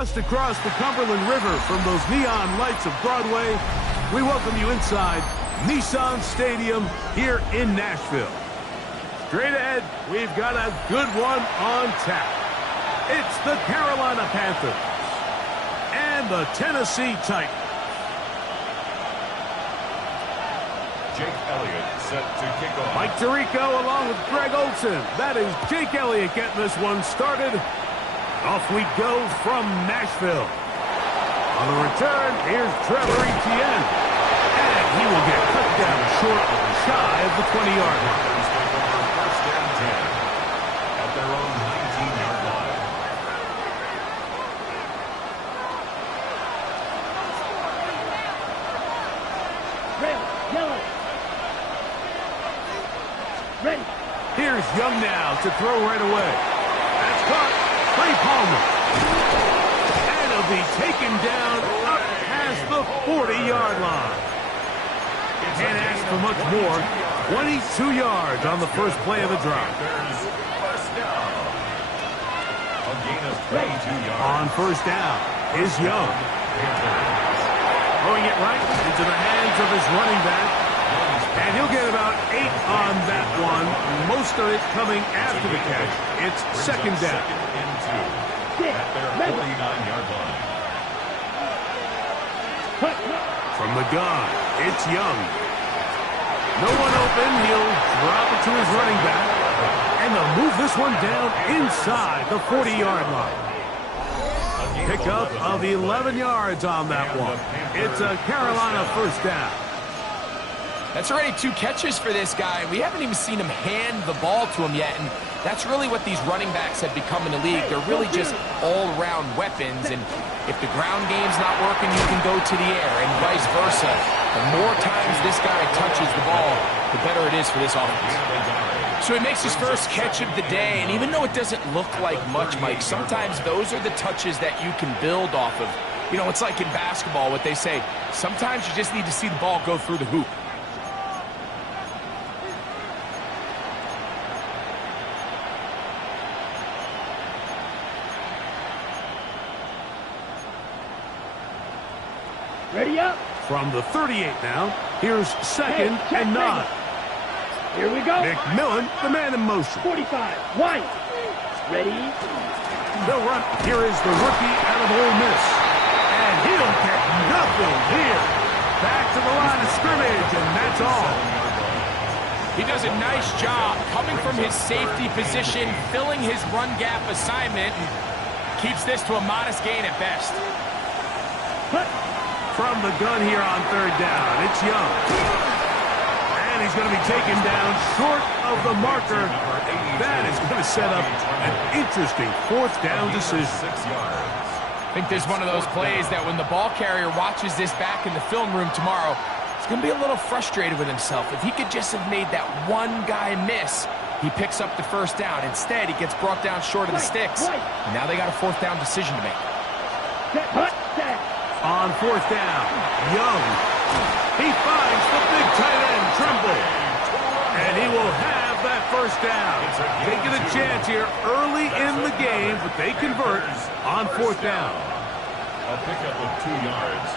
Just across the Cumberland River from those neon lights of Broadway, we welcome you inside Nissan Stadium here in Nashville. Straight ahead, we've got a good one on tap. It's the Carolina Panthers and the Tennessee Titans. Jake Elliott set to kick off. Mike Tirico along with Greg Olson. That is Jake Elliott getting this one started. Off we go from Nashville. On the return, here's Trevor Etienne. And he will get cut down short of the shy of the 20-yard line. First down 10 at their own 19-yard line. Red, yellow. Ready. Here's Young now to throw right away. That's caught. Trey Palmer. And he'll be taken down up past the 40-yard line. Can't ask for much more. 22 yards on the first play of the drive. On first down is Young. Throwing it right into the hands of his running back. And he'll get about 8 on that one. Most of it coming after the catch. It's second down. At their 49-yard line. From the gun, it's Young. No one open. He'll drop it to his running back. And they'll move this one down inside the 40-yard line. Pickup of 11 yards on that one. It's a Carolina first down. That's already 2 catches for this guy. We haven't even seen him hand the ball to him yet, and that's really what these running backs have become in the league. They're really just all-around weapons, and if the ground game's not working, you can go to the air, and vice versa. The more times this guy touches the ball, the better it is for this offense. So he makes his first catch of the day, and even though it doesn't look like much, Mike, sometimes those are the touches that you can build off of. You know, it's like in basketball, what they say, sometimes you just need to see the ball go through the hoop. Ready up. From the 38 now, here's second and 9. Here we go. McMillan, the man in motion. 45. Wide. Ready. They'll run. Here is the rookie out of Ole Miss. And he'll get nothing here. Back to the line of scrimmage, and that's all. He does a nice job coming from his safety position, filling his run gap assignment, and keeps this to a modest gain at best. From the gun here on third down, it's Young. And he's going to be taken down short of the marker. That is going to set up an interesting fourth down decision. I think there's one of those plays that when the ball carrier watches this back in the film room tomorrow, he's going to be a little frustrated with himself. If he could just have made that one guy miss, he picks up the first down. Instead, he gets brought down short of the sticks. And now they got a fourth down decision to make. On fourth down, Young. He finds the big tight end, Tremble. And he will have that first down. Taking a chance here early in the game, but they convert on fourth down. A pickup of 2 yards.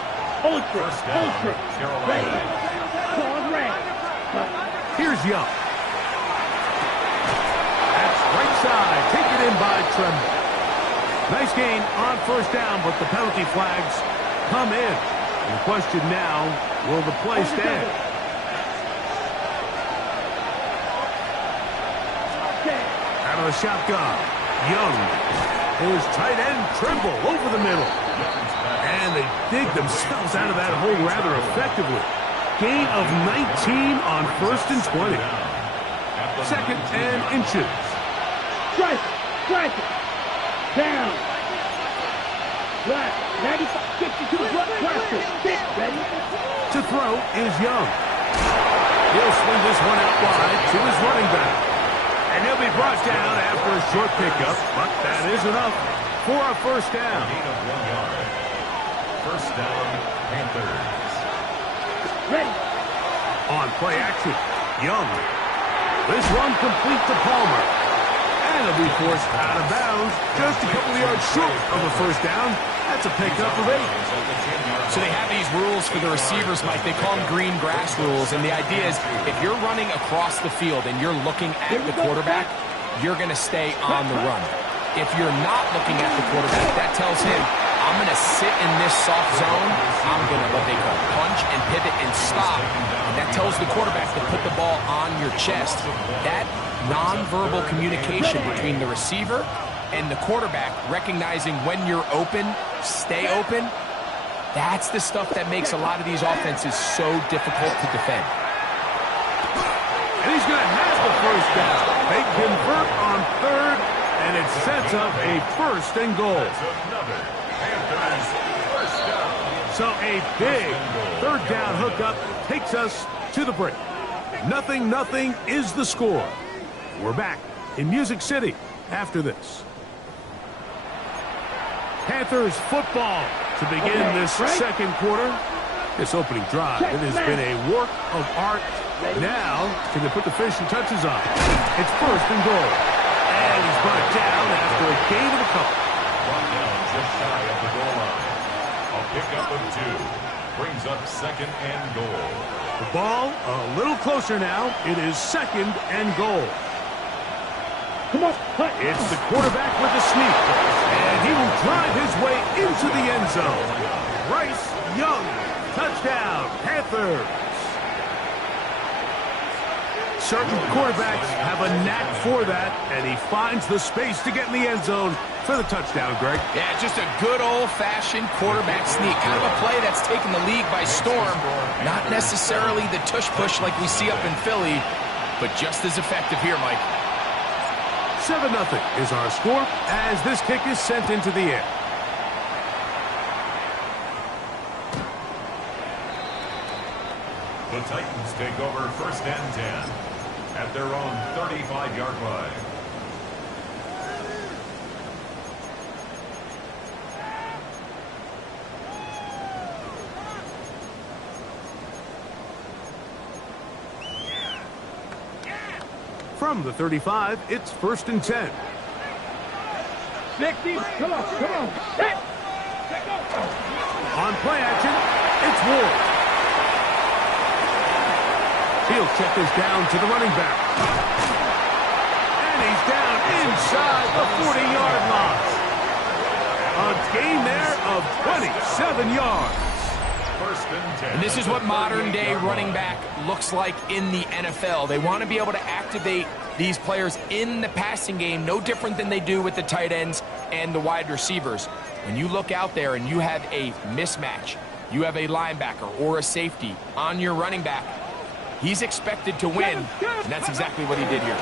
First down, Carolina. Here's Young. That's right side, taken in by Tremble. Nice gain on first down, but the penalty flags come in. The question now, will the play stand? Out of the shotgun, Young. His tight end Tremble over the middle. And they dig themselves out of that hole rather effectively. Gain of 19 on first and 20. Second and inches. Strike it. Down. Left. 95, 62, pressure. Ready. To throw is Young. He'll swing this one out wide to his running back. And he'll be brought down after a short pickup, but that is enough for a first down. Gain of 1 yard. First down, Panthers. Ready. On play action, Young. This one complete to Palmer. And he'll be forced out of bounds just a couple of yards short of a first down. That's a pickup of 8. So they have these rules for the receivers, Mike. They call them green grass rules. And the idea is if you're running across the field and you're looking at the quarterback, you're going to stay on the run. If you're not looking at the quarterback, that tells him, I'm going to sit in this soft zone. I'm going to what they call punch and pivot and stop. And that tells the quarterback to put the ball on your chest. That nonverbal communication between the receiver and the quarterback, recognizing when you're open, stay open, that's the stuff that makes a lot of these offenses so difficult to defend. And he's going to have the first down. They convert on third, and it sets up a 1st and goal. So a big 3rd down hookup takes us to the break. 0-0 is the score. We're back in Music City after this. Panthers football to begin this second quarter. This opening drive, it has been a work of art. Now, can they put the finishing touches on? It's 1st and goal. And he's brought down after a gain of a couple. Brought down just shy of the goal line. A pickup of 2. Brings up 2nd and goal. The ball a little closer now. It is 2nd and goal. Come on, cut. It's the quarterback with the sneak. And he will drive his way into the end zone. Bryce Young, touchdown, Panthers. Certain quarterbacks have a knack for that, and he finds the space to get in the end zone for the touchdown, Greg. Yeah, just a good old-fashioned quarterback sneak. Kind of a play that's taken the league by storm. Not necessarily the tush-push like we see up in Philly, but just as effective here, Mike. 7-0 is our score as this kick is sent into the air. The Titans take over 1st and 10 at their own 35-yard line. From the 35, it's 1st and 10. 60. Come on. Hit. On play action, it's Ward. He'll check this down to the running back. And he's down inside the 40-yard line. A gain there of 27 yards. 1st and 10. And this is what modern-day running back looks like in the NFL. They want to be able to activate these players in the passing game, no different than they do with the tight ends and the wide receivers. When you look out there and you have a mismatch, you have a linebacker or a safety on your running back, he's expected to win, and that's exactly what he did here.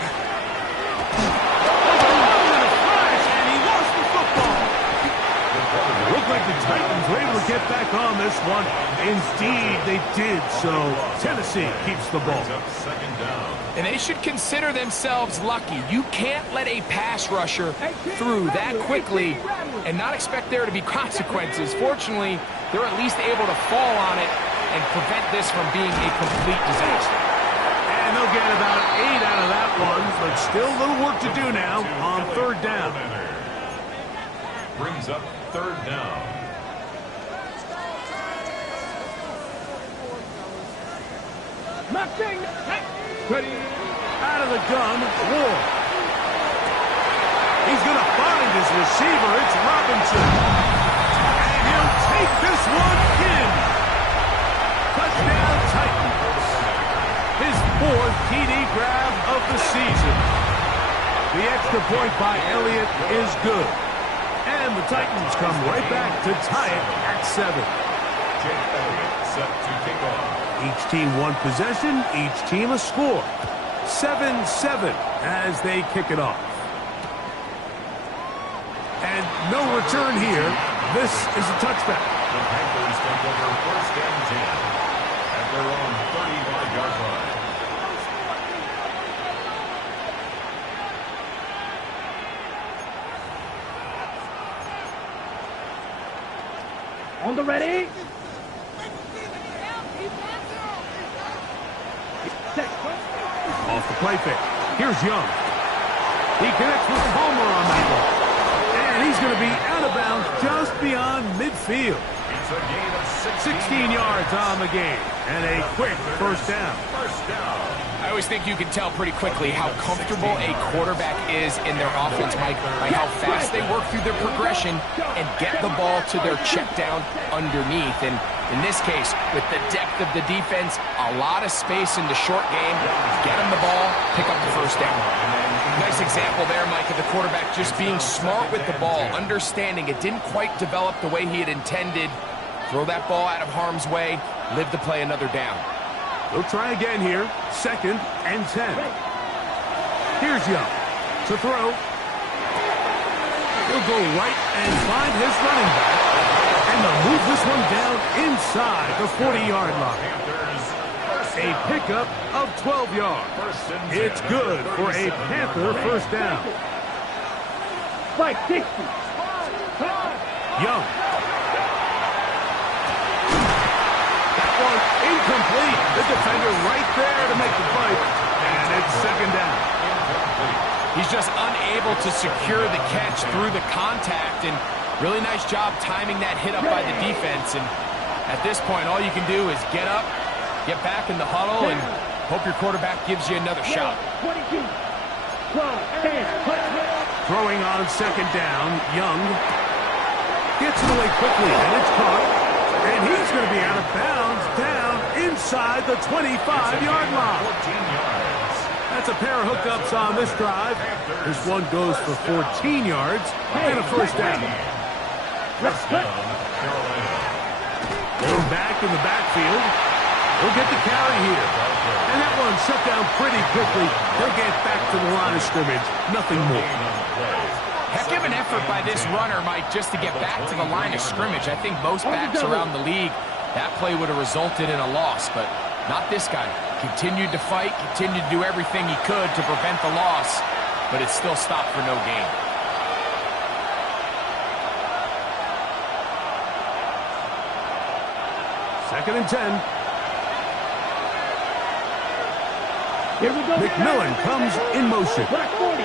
Looked like the Titans were able to get back on this one. Indeed, they did so. Tennessee keeps the ball. 2nd down. And they should consider themselves lucky. You can't let a pass rusher through that quickly and not expect there to be consequences. Fortunately, they're at least able to fall on it and prevent this from being a complete disaster. And they'll get about 8 out of that one, but still a little work to do now on 3rd down. Brings up 3rd down. Ready. Out of the gun, Ward. He's going to find his receiver. It's Robinson. And he'll take this one in. Touchdown, Titans. His 4th TD grab of the season. The extra point by Elliott is good. And the Titans come right back to tie it at 7. Jake Elliott set to kick off. Each team one possession, each team a score. 7-7 as they kick it off. And no return here. This is a touchback. The Panthers take over 1st and 10 at their own 35-yard line. On the ready. Off the play fake. Here's Young. He connects with Palmer on that one. And he's going to be out of bounds just beyond midfield. It's a gain of 16 yards on the game. And a quick first down. First down. I always think you can tell pretty quickly how comfortable a quarterback is in their offense, Mike, by how fast they work through their progression and get the ball to their check down underneath. And in this case, with the depth of the defense, a lot of space in the short game, get them the ball, pick up the first down. Nice example there, Mike, of the quarterback just being smart with the ball, understanding it didn't quite develop the way he had intended. Throw that ball out of harm's way, live to play another down. They'll try again here. 2nd and 10. Here's Young to throw. He'll go right and find his running back. And they'll move this one down inside the 40-yard line. A pickup of 12 yards. It's good for a Panther first down. Spike 60. Young. Incomplete. The defender right there to make the fight. And it's 2nd down. He's just unable to secure the catch through the contact, and really nice job timing that hit up by the defense. And at this point, all you can do is get up, get back in the huddle, and hope your quarterback gives you another shot. 22. Throwing on 2nd down, Young gets it away quickly, and it's caught. And he's going to be out of bounds down inside the 25-yard line. 14 yards. That's a pair of hookups on this drive. This one goes for 14 yards and a first down. First down, Carolina. Going back in the backfield. He'll get the carry here. And that one shut down pretty quickly. He'll get back to the line of scrimmage. Nothing more. Heck of an effort by this runner, Mike, just to get back to the line of scrimmage. I think most backs around the league, that play would have resulted in a loss, but not this guy. Continued to fight, continued to do everything he could to prevent the loss, but it still stopped for no gain. Second and 10. Here we go. McMillan comes in motion. Black 40.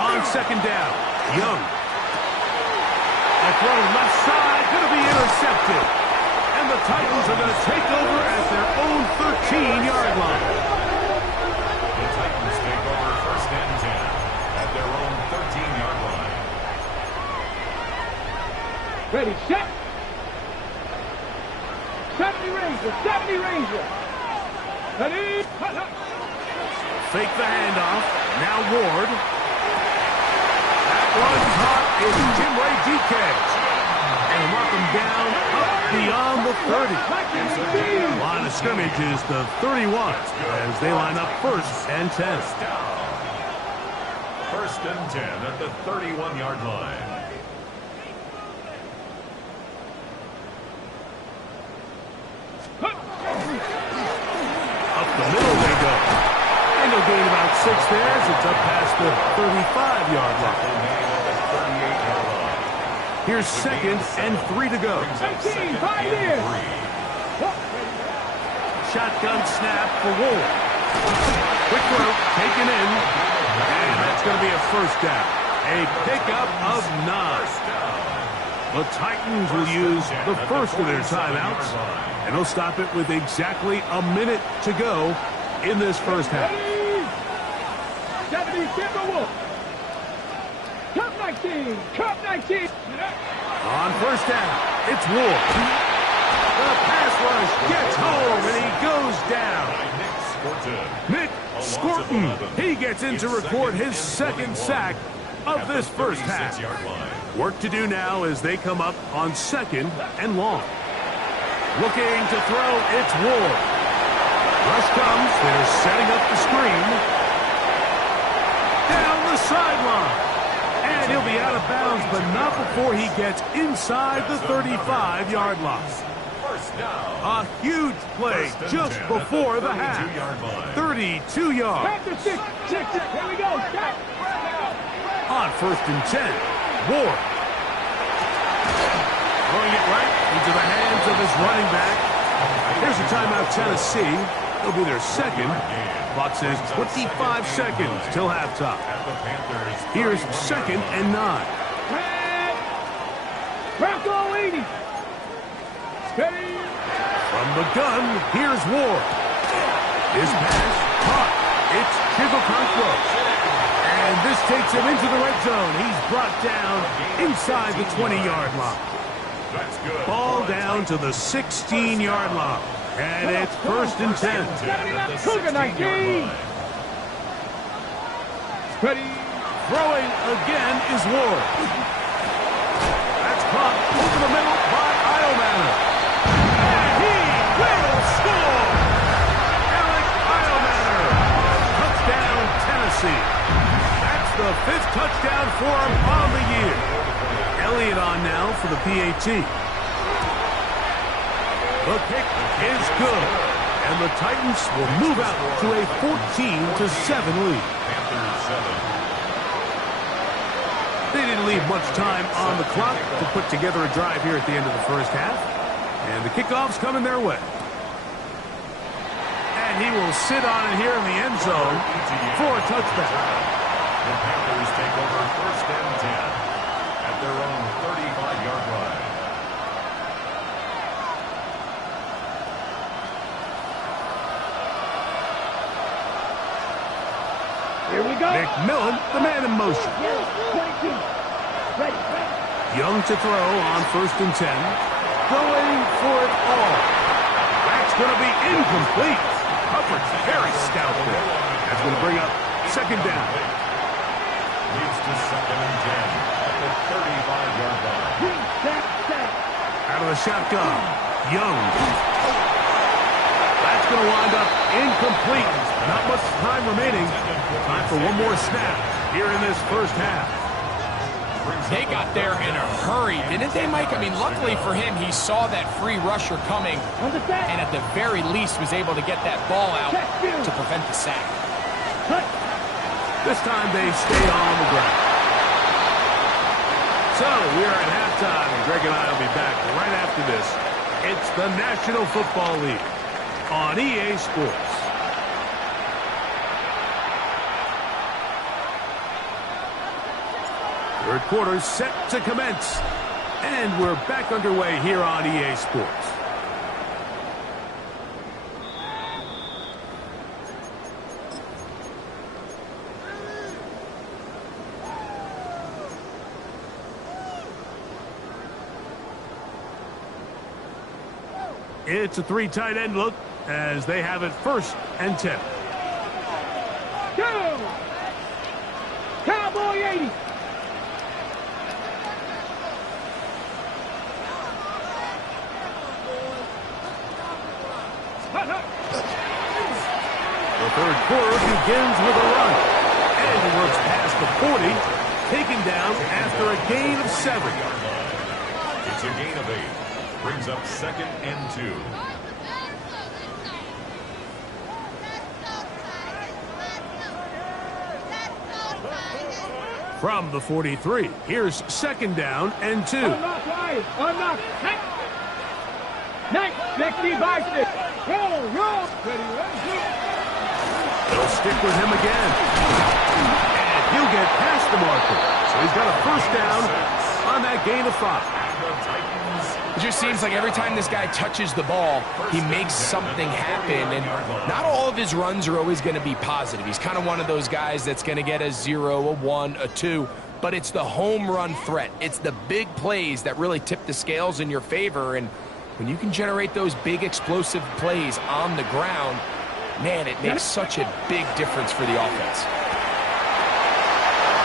On 2nd down, Young. A throw left side, going to be intercepted. And the Titans are going to take over at their own 13-yard line. The Titans take over 1st and 10 at their own 13-yard line. Ready, set. 70 Ranger, 70 Ranger. Ready, Fake the handoff. Now Ward. Runs hot is Jim Ray DK. And mark him down up beyond the 30. Line of scrimmage is the 31 as they line up 1st and 10. 1st and 10 at the 31-yard line. Up the middle they go. And they'll gain about 6 there as it's up past the 35-yard line. Here's 2nd and 3 to go. 18, 5 years. Shotgun snap for Ward. Quick throw taken in. And that's going to be a first down. A pickup of 9. The Titans will use the first of their timeouts. And they'll stop it with exactly a minute to go in this first half. 70, Timberwolf. Cup 19, Cup 19. On first down, it's Ward. The pass rush gets home, and he goes down. Nick Scorton. He gets in to record his 2nd sack of this first half. Work to do now as they come up on 2nd and long. Looking to throw, it's Ward. Rush comes, they're setting up the screen. Down the sideline. And he'll be out of bounds, but not before he gets inside the 35-yard line. A huge play just before the half. 32 yards. Panther 6, here we go. On 1st and 10, Ward. Throwing it right into the hands of his running back. Here's a timeout, Tennessee. It'll be their second. Clock says 25 seconds till halftime. Here's 2nd and 9. Bronco 80. Steady. From the gun, here's Ward. His pass, caught. It's Chivalcontro. And this takes him into the red zone. He's brought down inside the 20-yard line. Ball down to the 16-yard line. And it's 1st and 10. Cougar 19. Ready. Throwing again is Ward. That's caught over the middle by Iomanner. And he will score! Alec Iomanner. Touchdown, Tennessee. That's the 5th touchdown for him on the year. Elliott on now for the PAT. The kick is good. And the Titans will move out to a 14-7 lead. They didn't leave much time on the clock to put together a drive here at the end of the first half. And the kickoff's coming their way. And he will sit on it here in the end zone for a touchback. The Panthers take over 1st and 10 at their own 35-yard line. Here we go. McMillan, the man in motion. 22. Ready. Young to throw on 1st and 10. Going for it all. That's going to be incomplete. Coverage very stout there. That's going to bring up 2nd down. Leads to 2nd and 10 at the 35-yard line. Out of the shotgun. Young. That's going to wind up incomplete. Not much time remaining. Time for one more snap here in this first half. They got there in a hurry, didn't they, Mike? I mean, luckily for him, he saw that free rusher coming and at the very least was able to get that ball out to prevent the sack. This time they stay on the ground. So we are at halftime, and Greg and I will be back right after this. It's the National Football League on EA Sports. Third quarter set to commence. And we're back underway here on EA Sports. It's a 3 tight end look as they have it 1st and 10. Go! Cowboy 80. The third quarter begins with a run. And he works past the 40, taken down after a gain of 7. It's a gain of 8. Brings up 2nd and 2. From the 43, here's 2nd down and 2. Unlock Ryan. Unlock. Night. 60 by 6. Roll. Ready. They'll stick with him again. And he'll get past the marker. So he's got a 1st down on that gain of 5. It just seems like every time this guy touches the ball, he makes something happen. And not all of his runs are always going to be positive. He's kind of one of those guys that's going to get a 0, a 1, a 2. But it's the home run threat. It's the big plays that really tip the scales in your favor. And when you can generate those big explosive plays on the ground, man, it makes such a big difference for the offense.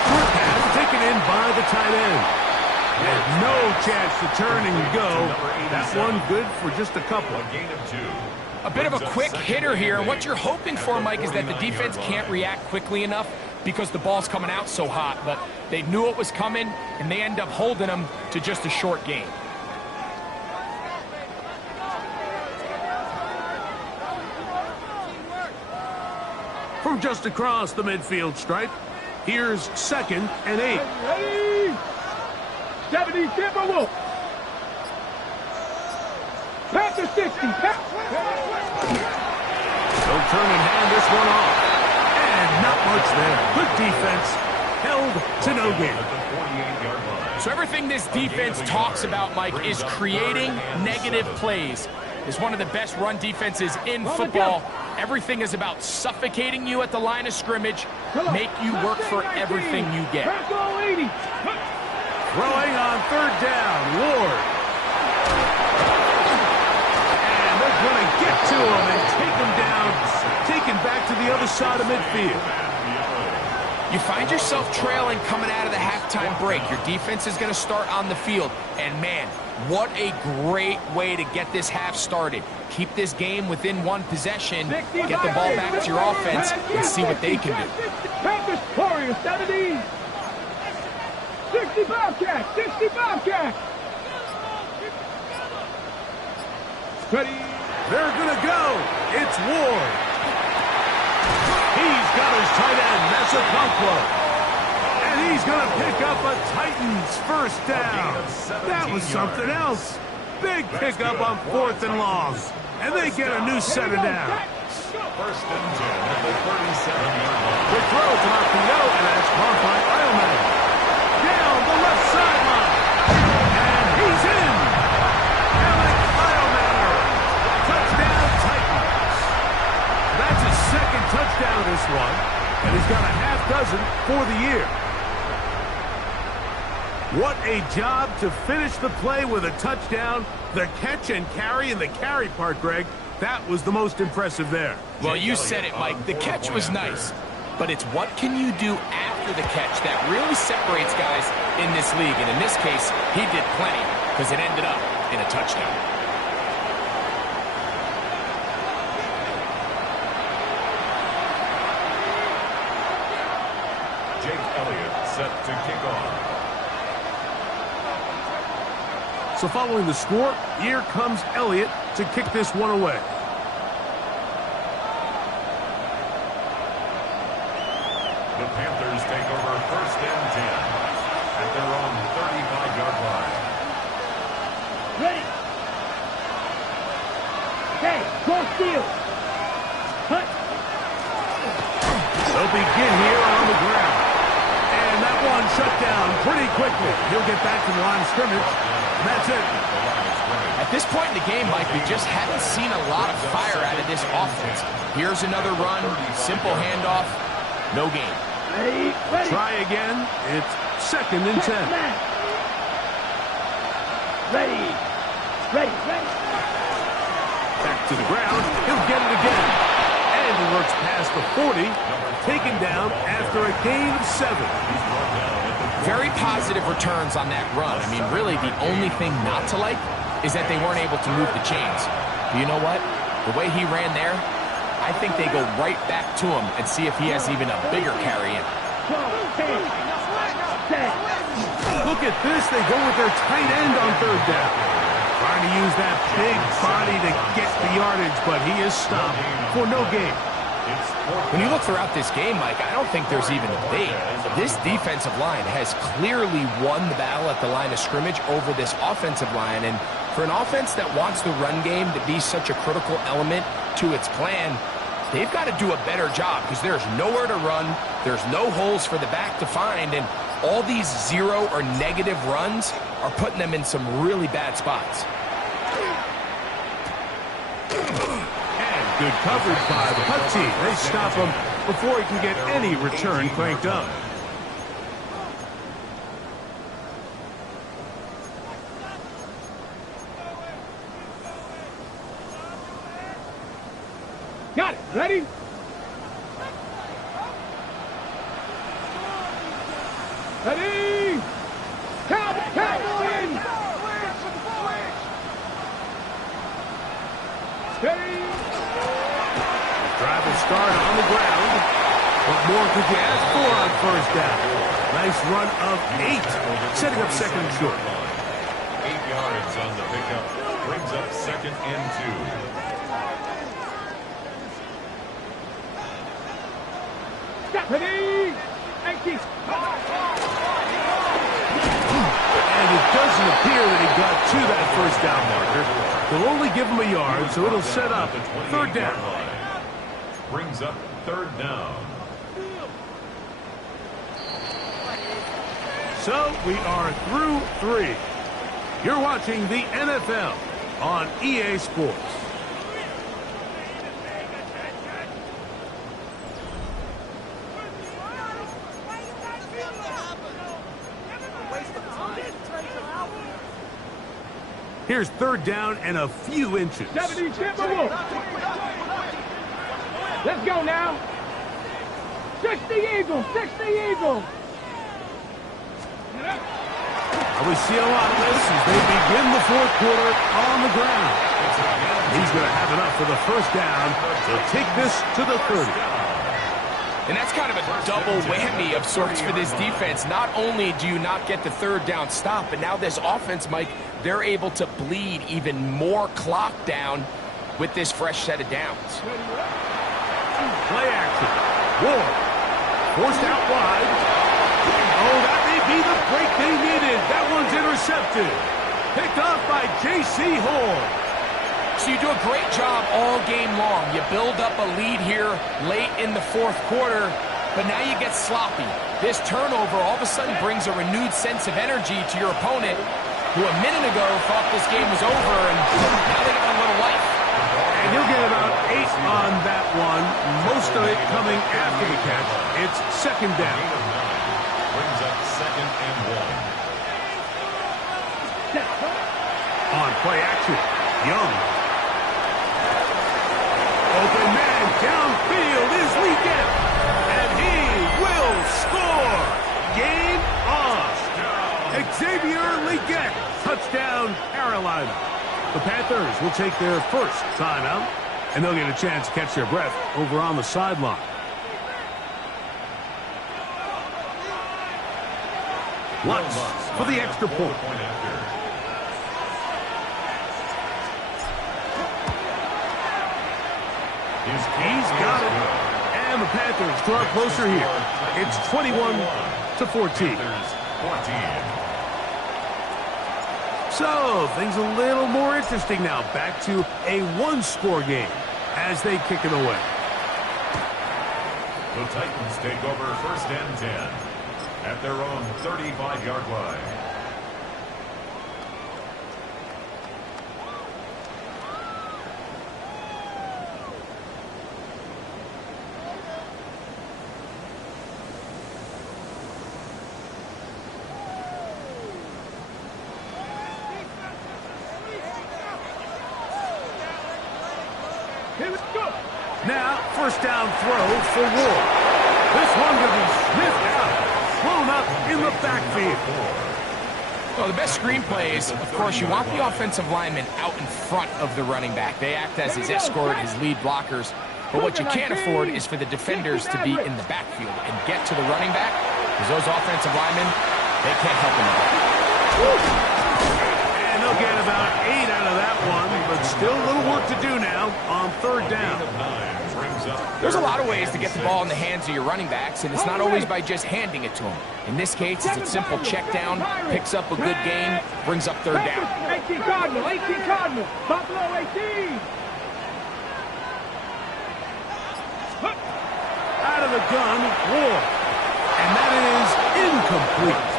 Short pass taken in by the tight end. And no chance to turn and go. That one good for just a couple. A bit of a quick hitter here. What you're hoping for, Mike, is that the defense can't react quickly enough because the ball's coming out so hot. But they knew it was coming, and they end up holding them to just a short gain. From just across the midfield stripe, here's 2nd and 8. Ready. 70 Timberwolf. Panther 60. He'll turn and hand this one off. And not much there. Good defense. Held to no gain. So everything this defense talks about, Mike, is creating negative plays. It's one of the best run defenses in football. Everything is about suffocating you at the line of scrimmage, make you work for everything you get. Throwing on third down, Ward. And they're going to get to him and take him down, taken back to the other side of midfield. You find yourself trailing coming out of the halftime break. Your defense is going to start on the field. And, man, what a great way to get this half started. Keep this game within one possession, get the ball back to your offense, and see what they can do. Panthers Warriors, 70. 60 Bobcat, 60 Bobcat. Ready. They're going to go. It's Ward. He's got his tight end, Messaconkwo. And he's going to pick up a Titans first down. That was something else. Big pickup on 4th and long. And they get a new set of downs. First and 10 at the 37-yard line. The throw to Marquino, and that's caught by Eilman. Down the left sideline. And he's in. Alec Eilman. Touchdown Titans. That's his second touchdown of this one. And he's got a half dozen for the year. What a job to finish the play with a touchdown. The catch and carry, and the carry part, Greg, that was the most impressive there. Well, you said it, Mike. The catch was nice. But it's what can you do after the catch that really separates guys in this league. And in this case, he did plenty because it ended up in a touchdown. Jake Elliott set to kick off. So following the score, here comes Elliott to kick this one away. The Panthers take over first and 10 at their own 35-yard line. Ready. Okay, go steal. Cut. They'll begin here on the ground. And that one shut down pretty quickly. He'll get back to the line of scrimmage. That's it. At this point in the game, Mike, we just haven't seen a lot of fire out of this offense. Here's another run, simple handoff, no gain. Ready, ready. Try again. It's 2nd and 10. Ready. Ready, ready. Back to the ground. He'll get it again. And he works past the 40, taken down after a gain of 7. Very positive returns on that run. I mean, really, the only thing not to like is that they weren't able to move the chains. But you know what? The way he ran there, I think they go right back to him and see if he has even a bigger carry in. Look at this. They go with their tight end on third down. Trying to use that big body to get the yardage, but he is stopped for no gain. When you look throughout this game, Mike, I don't think there's even a debate. This defensive line has clearly won the battle at the line of scrimmage over this offensive line. And for an offense that wants the run game to be such a critical element to its plan, they've got to do a better job because there's nowhere to run. There's no holes for the back to find. And all these zero or negative runs are putting them in some really bad spots. Good coverage by the punt team. They stop him before he can get any return cranked up. Got it. Ready? Ready? Cowboys! Steady! Drive will start on the ground. What more could you ask for on first down? Nice run of 8, setting up 2nd and short. 8 yards on the pickup. Brings up 2nd and 2. Ready? Empty. And it doesn't appear that he got to that first down marker. They'll only give him a yard, so it'll set up 3rd down. Brings up third down. So we are through 3. You're watching the NFL on EA Sports. Here's third down and a few inches. 70, let's go now. 60 Eagles, 60 Eagles. We see a lot of this as they begin the fourth quarter on the ground. He's going to have enough for the first down to take this to the 30. And that's kind of a double whammy of sorts for this defense. Not only do you not get the third down stop, but now this offense, Mike, they're able to bleed even more clock down with this fresh set of downs. Play action. Ward. Forced out wide. Oh, that may be the break they needed. That one's intercepted. Picked off by J.C. Hall. So you do a great job all game long. You build up a lead here late in the fourth quarter, but now you get sloppy. This turnover all of a sudden brings a renewed sense of energy to your opponent, who a minute ago thought this game was over, and now they got a little life. And he'll get about 8 on that one, most of it coming after the catch. It's second down. Brings up second and 1. On play action, Young. Open man downfield is Leggett, and he will score. Game on. Xavier Leggett, touchdown Carolina. The Panthers will take their first timeout, and they'll get a chance to catch their breath over on the sideline. Lutz for the extra point. He's got it. And the Panthers draw closer here. It's 21-14. So, things a little more interesting now. Back to a one-score game as they kick it away. The Titans take over first and 10 at their own 35-yard line. Now, first down throw for Ward. This one going to be sniffed out, blown up in the backfield. Well, the best screenplay is, of course, you want the offensive lineman out in front of the running back. They act as his escort, his lead blockers. But what you can't afford is for the defenders to be in the backfield and get to the running back, because those offensive linemen, they can't help him out. And they'll get about 8 out of that one, but still a little work to do now on third down. There's a lot of ways to get the ball in the hands of your running backs, and it's not always by just handing it to them. In this case, it's a simple check down, picks up a good gain, brings up third down. 18 Cardinal, 18 Cardinal, Buffalo 18. Out of the gun, Ward. And that is incomplete.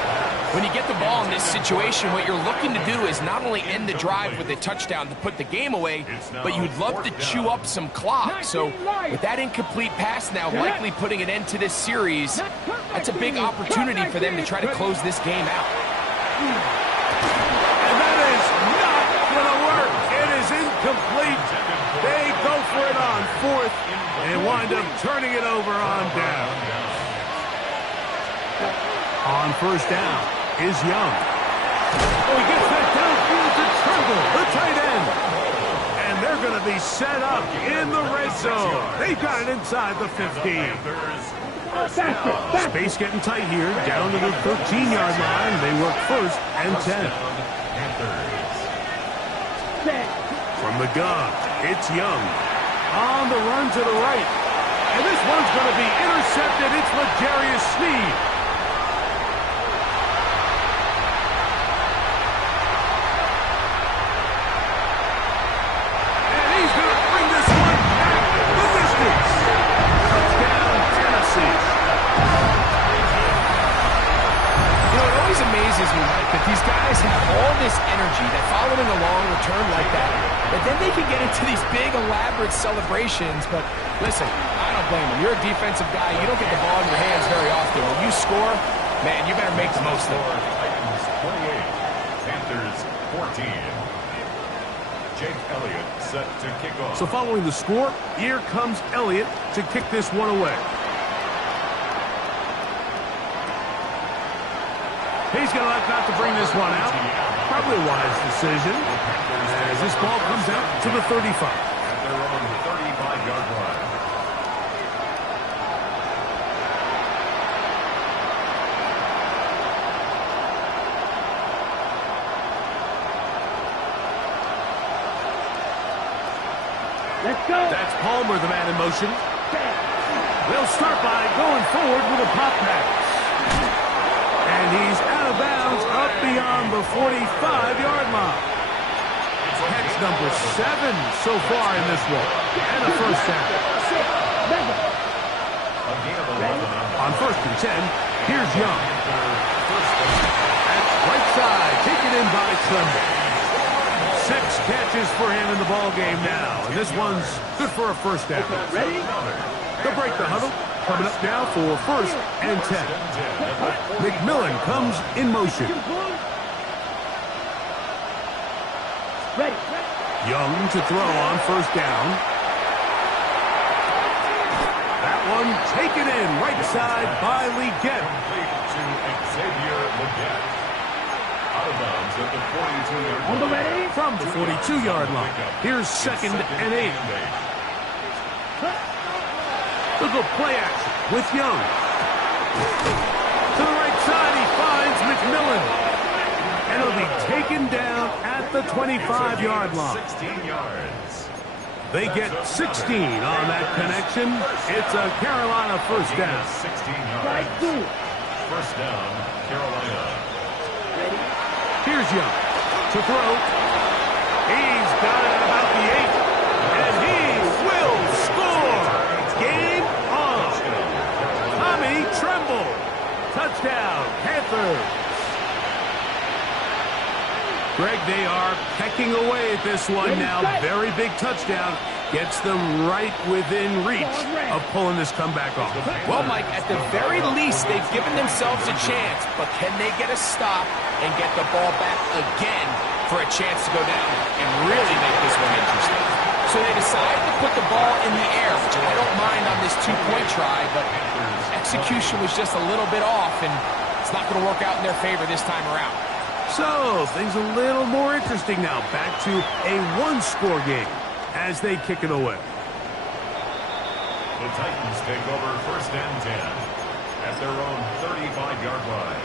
When you get the ball in this situation, what you're looking to do is not only end the drive with a touchdown to put the game away, but you'd love to chew up some clock. So with that incomplete pass now likely putting an end to this series, that's a big opportunity for them to try to close this game out. And that is not going to work. It is incomplete. They go for it on fourth and wind up turning it over on down. On first down is Young. Oh, he gets that downfield to Tremble, the tight end. And they're going to be set up in the red zone. They've got it inside the 15. Space getting tight here, down to the 13-yard line. They work first and 10. From the gun, it's Young. On the run to the right. And this one's going to be intercepted. It's L'Jarius Sneed. And he's going to bring this one back the distance. throwing a long return like that, but then they can get into these big, elaborate celebrations. But listen, I don't blame them. You're a defensive guy. You don't get the ball in your hands very often. When you score, man, you better make the most of it. Titans 28, Panthers 14. Jake Elliott set to kick off. So following the score, here comes Elliott to kick this one away. He's going to elect not to bring this one out. Probably a wise decision as this ball comes out to the 35. At their own 35-yard line. Let's go. That's Palmer, the man in motion. They'll start by going forward with a pop pass. And he's out of bounds up beyond the 45-yard line. Catch number 7 so far in this one. And a first down. On 1st and 10, here's Young. That's right side, taken in by Tremble. 6 catches for him in the ball game now. And this one's good for a first down. Ready? They'll break the huddle. Coming up now for 1st and 10. McMillan comes in motion. Ready. Young to throw on 1st down. That one taken in right side by Leggett. Complete to Xavier Leggett. Out of bounds at the 42-yard line. On the ready. From the 42-yard line. Here's 2nd and 8. Look at play action with Young. To the right side, he finds McMillan. And it'll be taken down at the 25-yard line. 16 yards. They get 16 on that connection. It's a Carolina first down. 16 Strike yards. 2. First down, Carolina. Ready. Here's Young to throw. He's got it at about the 8. And he will score. Game on. Tommy Tremble. Touchdown, Panthers. Greg, they are pecking away at this one now. Very big touchdown. Gets them right within reach of pulling this comeback off. Well, Mike, at the very least, they've given themselves a chance, but can they get a stop and get the ball back again for a chance to go down and really make this one interesting? So they decided to put the ball in the air, which I don't mind on this 2-point try, but execution was just a little bit off, and it's not going to work out in their favor this time around. So, things a little more interesting now. Back to a 1-score game as they kick it away. The Titans take over 1st and 10 at their own 35-yard line.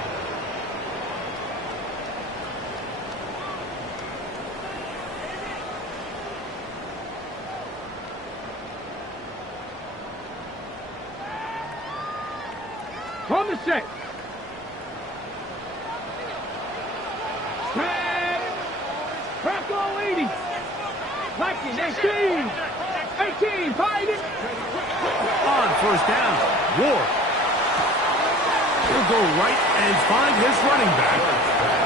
From the set. Set. Crackle 80. Blacking 18. 18. Find it. On 1st down, Ward. He'll go right and find his running back.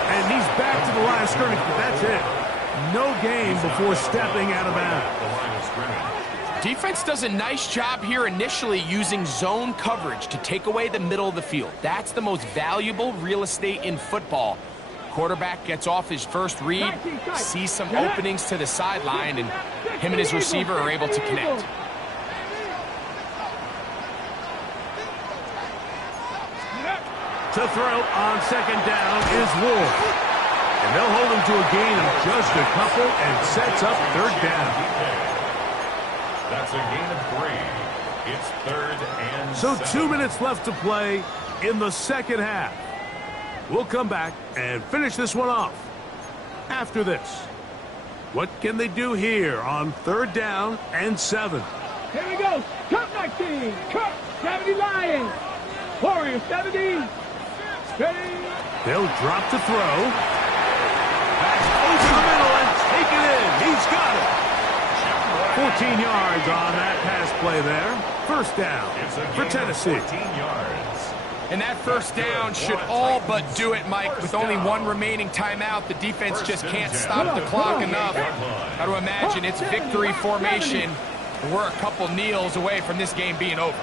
And he's back to the line of scrimmage, but that's it. No gain before stepping out of bounds. The line of scrimmage. Defense does a nice job here initially using zone coverage to take away the middle of the field. That's the most valuable real estate in football. Quarterback gets off his first read, sees some openings to the sideline, and him and his receiver are able to connect. To throw on 2nd down is Ward. And they'll hold him to a gain of just a couple and sets up 3rd down. That's a gain of 3. It's 3rd and So 7. 2 minutes left to play in the 2nd half. We'll come back and finish this one off after this. What can they do here on 3rd down and 7? Here we go. Cup 19. Cup 70 Lions. Warrior 70. Ready. They'll drop to throw. Pass over the middle and take it in. He's got it. 14 yards on that pass play there. First down It's a for gain of Tennessee. 14 yards. And that first down should all but do it, Mike. With only one remaining timeout, the defense just can't stop the clock enough. Got to imagine it's victory formation. We're a couple kneels away from this game being over.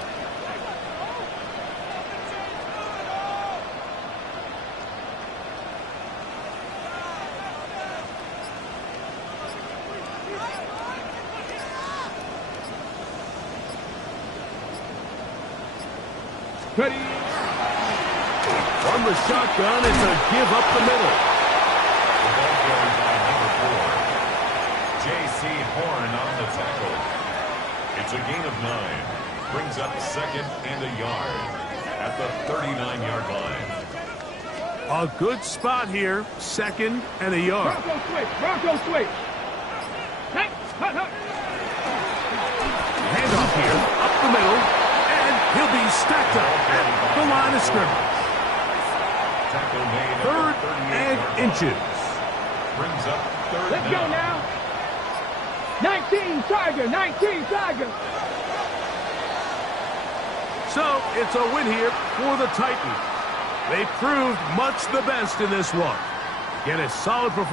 Ready. From the shotgun, it's a give up the middle. The ball carried by number 4. J.C. Horn on the tackle. It's a gain of 9. Brings up second and a yard at the 39-yard line. A good spot here, second and a yard. Bronco switch. Bronco switch. Hey, hut, hut. Handoff here, up the middle, and he'll be stacked up at the line of scrimmage. Tackle made at Third the and 38-yard line. inches. Brings up third Let's down. go now. 19 Tiger. 19 Tiger. So it's a win here for the Titans. They proved much the best in this one. Get a solid performance.